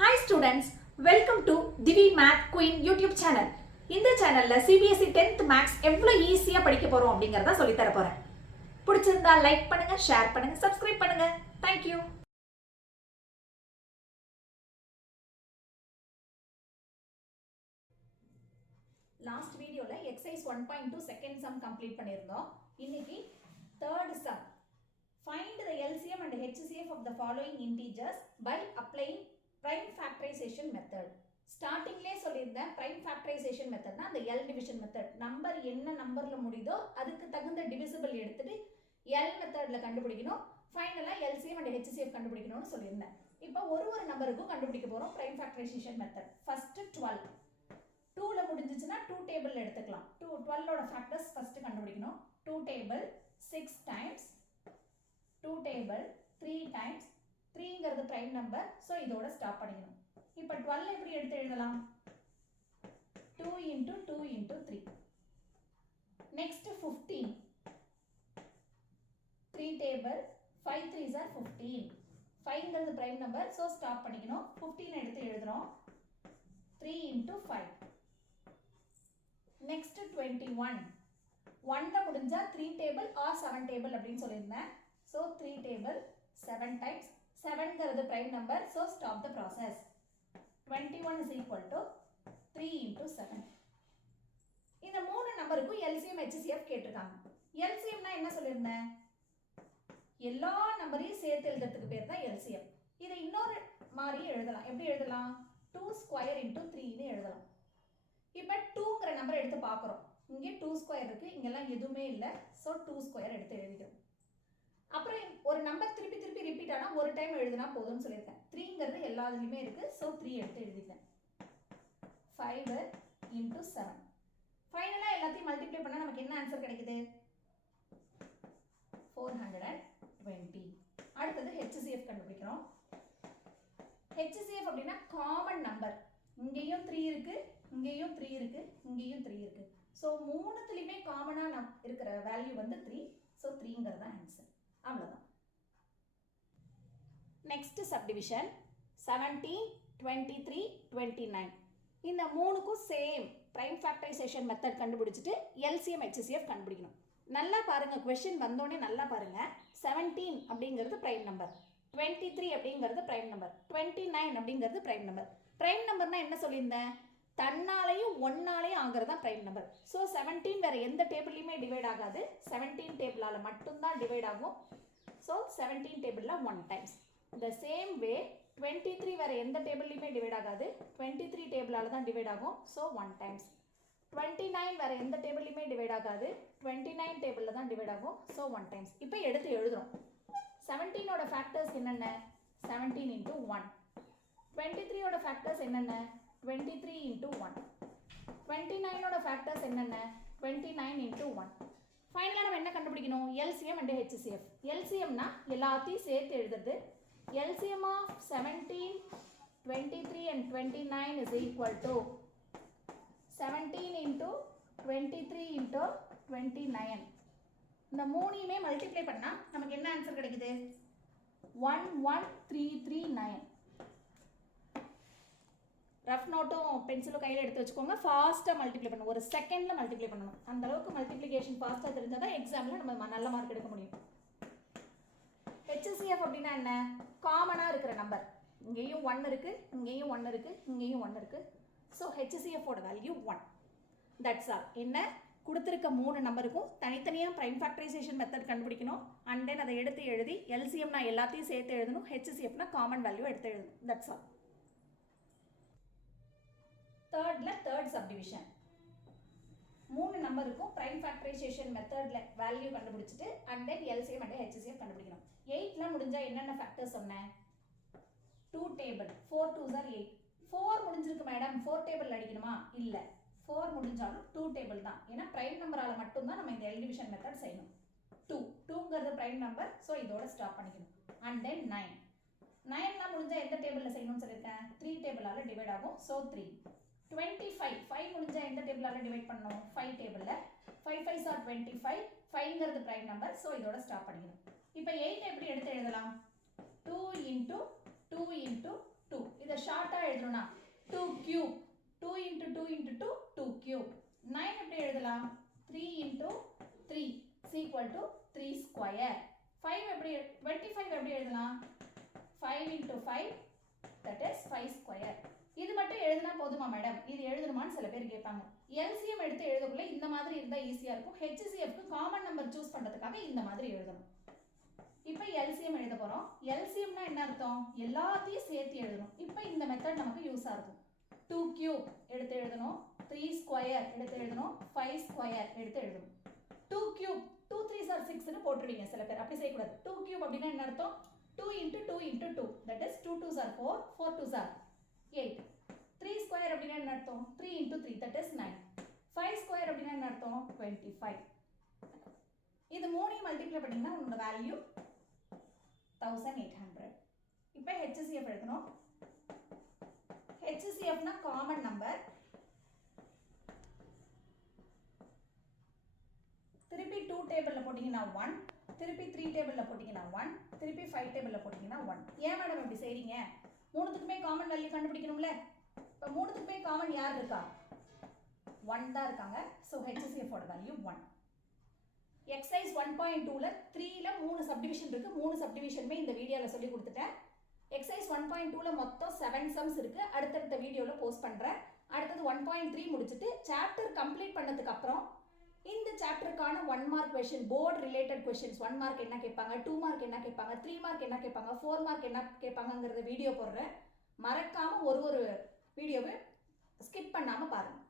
Hi students, welcome to Divi Math Queen YouTube channel. இந்த சேனல்ல CBSE 10th Maths எவ்வளவு ஈஸியா படிக்க போறோம் அப்படிங்கறத சொல்லி தர போறேன். பிடிச்சிருந்தா லைக் பண்ணுங்க, ஷேர் பண்ணுங்க, சப்ஸ்கிரைப் பண்ணுங்க. Thank you. லாஸ்ட் வீடியோல எக்ஸசைஸ் 1.2 செகண்ட் சம் கம்ப்ளீட் பண்ணிருந்தோம். இன்னைக்கு third sum. Find the LCM and HCF of the following integers by applying prime factorization method. ஸ்டார்டிங்லேயே சொல்லியிருந்தேன் prime factorization methodனா அந்த L division method. நம்பர் என்ன நம்பர்ல முடியுதோ அதுக்கு தகுந்த டிவிசிபிள் எடுத்துட்டு L மெத்தட்ல கண்டுபிடிக்கணும். ஃபைனலா LCM and HCF கண்டுபிடிக்கணும்னு சொல்லியிருந்தேன். இப்போ ஒரு நம்பருக்கும் கண்டுபிடிக்க போறோம் prime factorization method. First 12. 2ல முடிஞ்சிச்சுன்னா 2 table எடுத்துக்கலாம். 12 ஓட ஃபேக்டர்ஸ் ஃபர்ஸ்ட் கண்டுபிடிக்கணும். 2 table 6 times 2 table 3 times 3ங்கிறது prime number. So இதோட ஸ்டாப் பண்ணிக்கணும். இப்போ 12 எப்படி எடுத்து எழுதலாம்? 2 into 2 into 3. Next 15. 3 table 5 3s are 15. 5ங்கிறது prime number. So stop பண்ணிக்கணும். 15 எடுத்து எழுதுறோம். 3 into 5. Next 21. 1ல முடிஞ்சா 3 table or 7 table அப்படின்னு சொல்லியிருந்தேன். So 3 table 7 times 7ங்கிறது prime number. So stop the process. 21 is equal to 3 into 7. இந்த மூணு நம்பருக்கும் LCM HCF கேட்டிருக்காங்க. LCM னா என்ன சொல்லியிருந்தேன்? எல்லா நம்பரையும் சேர்த்து எழுதுறதுக்கு பேர் தான் LCM. இதை இன்னொரு மாதிரி எழுதலாம். எப்படி எழுதலாம்? 2 square into 3 ன்னு எழுதலாம். இப்போ 2ங்கிற நம்பர் எடுத்து பார்க்குறோம். இங்கே 2 ஸ்கொயர் இருக்கு, இங்கெல்லாம் எதுவுமே இல்லை. ஸோ 2 ஸ்கொயர் எடுத்து எழுதிக்கிறோம். அப்புறம் ஒரு நம்பர் திருப்பி ரிப்பீட் ஆனால் ஒரு டைம் எழுதினா போதும்னு சொல்லியிருக்கேன். 3ங்கிறது எல்லா இதுலையுமே இருக்கு. ஸோ 3 எடுத்து எழுதிட்டேன். 5 into 7. ஃபைனலாக எல்லாத்தையும் மல்டிப்ளை பண்ணால் நமக்கு என்ன ஆன்சர் கிடைக்குது? 420. அடுத்தது HCF கண்டுபிடிக்கிறோம். HCF அப்படின்னா காமன் நம்பர். இங்கேயும் 3 இருக்கு, இங்கேயும் 3 இருக்கு, இங்கேயும் 3 இருக்கு. ஸோ மூணுத்துலையுமே காமனாக இருக்கிற வேல்யூ வந்து 3. ஸோ 3ங்கிறது தான் ஆன்சர். அவ்வளோதான். Next subdivision 17, 23, 29. இந்த மூணுக்கும் சேம் பிரைம் ஃபேக்டரைசேஷன் மெத்தட் கண்டுபிடிச்சிட்டு LCM HCF கண்டுபிடிக்கணும். நல்லா பாருங்க, கொஸ்டின் வந்தோடனே நல்லா பாருங்க. 17 அப்படிங்கிறது பிரைம் நம்பர், 23 அப்படிங்கிறது பிரைம் நம்பர், 29 அப்படிங்கிறது பிரைம் நம்பர். பிரைம் நம்பர்னா என்ன சொல்லியிருந்தேன்? தன்னாலையும் ஒன்னாலையும் ஆகிறது தான் பிரைம் நம்பர். ஸோ 17 வேற எந்த டேபிள்லையுமே டிவைட் ஆகாது, 17 டேபிளால மட்டும்தான் டிவைட் ஆகும். ஸோ 17 டேபிளில் 1 டைம்ஸ். த சேம் வே 23 வேற எந்த டேபிள்லையுமே டிவைட் ஆகாது, 23 டேபிளால தான் டிவைட் ஆகும். So 1 times. 29 வேற எந்த டேபிள்லையுமே டிவைட் ஆகாது, 29 டேபிளில் தான் டிவைட் ஆகும். So 1 times. இப்போ எடுத்து எழுதுறோம். 17ஓட ஃபேக்டர்ஸ் என்னென்ன? 17 into 1. 23ஓட ஃபேக்டர்ஸ் என்னென்ன? 23 into 1. 29ஓட ஃபேக்டர்ஸ் என்னென்ன? 29 into 1. ஃபைனலாக நம்ம என்ன கண்டுபிடிக்கணும்? LCM and HCF. LCMனா எல்லாத்தையும் சேர்த்து எழுதுறது. LCM of 17, 23 and 29 is equal to 17 into 23 into 29. இந்த மூணையுமே மல்டிப்ளை பண்ணா நமக்கு என்ன ஆன்சர் கிடைக்குது? 11339. ரஃப் நோட்டும் பென்சிலும் கையில் எடுத்து வச்சுக்கோங்க. ஃபாஸ்ட்டாக மல்டிப்ளை பண்ணணும், ஒரு செகண்டில் மல்டிப்ளை பண்ணணும். அந்த அளவுக்கு மல்டிப்ளிகேஷன் ஃபாஸ்ட்டாக தெரிஞ்சால் தான் எக்ஸாமில் நம்ம நல்ல மார்க் எடுக்க முடியும். HCF அப்படின்னா என்ன? காமனாக இருக்கிற நம்பர். இங்கேயும் 1 இருக்கு, இங்கேயும் 1 இருக்கு, இங்கேயும் 1 இருக்கு. ஸோ HCFோட வேல்யூ 1. That's all. என்ன கொடுத்துருக்க மூணு நம்பருக்கும் தனித்தனியாக ப்ரைம் ஃபேக்டரைசேஷன் மெத்தட் கண்டுபிடிக்கணும். அண்ட் தென் அதை எடுத்து எழுதி LCMனா எல்லாத்தையும் சேர்த்து எழுதணும், HCFனா காமன் வேல்யூ எடுத்து எழுதணும். That's all. Third subdivision. மூணு நம்பருக்கும் பிரைம் ஃபேக்டரைசேஷன் மெத்தட்ல வேல்யூ கண்டுபிடிச்சிட்டு and then LCM and HCF கண்டுபிடிக்கணும். 8ல முடிஞ்சா என்னென்ன ஃபேக்டர்ஸ் சொன்னேன்? 2 டேபிள் 4 2s are 8. 4 முடிஞ்சிருக்கு மேடம், 4 டேபிள் அடிக்கணுமா? இல்ல, 4 முடிஞ்சாலும் 2 டேபிள் தான். ஏன்னா பிரைம் நம்பரால மட்டும் தான் நம்ம இந்த L டிவிஷன் மெத்தட் செய்யணும். 2ங்கிறது பிரைம் நம்பர். ஸோ இதோட ஸ்டாப் பண்ணிக்கணும். And then 9. 9லாம் முடிஞ்சா எந்த டேபிள்ல செய்யணும்னு சொல்லியிருக்கேன்? 3 டேபிளால டிவைட் ஆகும். ஸோ 3. 25. 5 முடிஞ்சா எந்த டேபிளால டிவைட் பண்ணணும்? 5 டேபிள்ல. 5 5s are 25. 5ங்கிறது பிரைம் நம்பர். ஸோ இதோட ஸ்டாப் பண்ணிக்கணும். இப்போ 8 எப்படி எடுத்து எழுதலாம்? 2 into 2 into 2. இதை ஷார்ட்டாக எழுதணும்னா 2 cube 2 into 2 into 2 2 cube 9 எப்படி எழுதலாம் 3 into 3 is equal to 3 square 5 எப்படி 25 எப்படி எழுதலாம் 5 into 5 that is 5 square இது மட்டும் எழுதினா போதுமா மேடம் இது எழுதணுமான்னு சில பேர் கேட்பாங்க LCM எடுத்து எழுதக்குள்ள இந்த மாதிரி இருந்தால் ஈஸியாக இருக்கும் HCFக்கு காமன் நம்பர் சூஸ் பண்ணுறதுக்காக இந்த மாதிரி எழுதணும் இப்போ LCM எழுத போகிறோம் LCMனா என்ன அர்த்தம் எல்லாத்தையும் சேர்த்து எழுதணும் இப்போ இந்த மெத்தட் நமக்கு யூஸாக இருக்கும் 2 cube எடுத்து எழுதணும் 3 square எடுத்து எழுதணும் 5 square எடுத்து எழுதணும் 2 cube 2 3s are 6ன்னு போட்டுருவீங்க சில பேர் அப்படி செய்யக்கூடாது 2 cube அப்படின்னா என்ன அர்த்தம் 2 into 2 into 2 that is 2 2s are 4 4 2s are 8 3 square அப்படின்னா என்ன அர்த்தம் 3 into 3 that is 9 5 square அப்படின்னா என்ன அர்த்தம் 25 இது மூணையும் மல்டிப்ளை பண்ணீங்கன்னா உங்களோட வேல்யூ 1800 இப்போ HCF எழுதணும் HCFனா காமன் நம்பர் திருப்பி 2 டேபிளில் போட்டிங்கன்னா 1 திருப்பி 3 டேபிளில் போட்டிங்கன்னா 1 திருப்பி 5 டேபிளில் போட்டிங்கன்னா 1 ஏன் மேடம் இப்படி செய்கிறீங்க மூணுத்துக்குமே காமன் வேல்யூ கண்டுபிடிக்கணும்ல இப்போ மூணுத்துக்குமே காமன் யார் இருக்கா 1 தான் இருக்காங்க ஸோ HCFோட வேல்யூ 1 எக்ஸசைஸ் 1.2ல 3ல 3 சப்டிவிஷன் இருக்கு 3 சப்டிவிஷனுமே இந்த வீடியோவில் சொல்லி கொடுத்துட்டேன் எக்ஸசைஸ் 1.2ல மொத்தம் 7 சம்ஸ் இருக்கு அடுத்தடுத்த வீடியோவில் போஸ்ட் பண்ணுறேன் அடுத்தது 1.3 முடிச்சுட்டு சாப்டர் கம்ப்ளீட் பண்ணதுக்கு அப்புறம் இந்த சாப்டருக்கான 1 mark question board related questions 1 mark என்ன கேட்பாங்க 2 மார்க் என்ன கேட்பாங்க 3 மார்க் என்ன கேட்பாங்க 4 மார்க் என்ன கேட்பாங்கங்கிறத வீடியோ போடுறேன் மறக்காம ஒரு வீடியோவை ஸ்கிப் பண்ணாமல் பாருங்கள்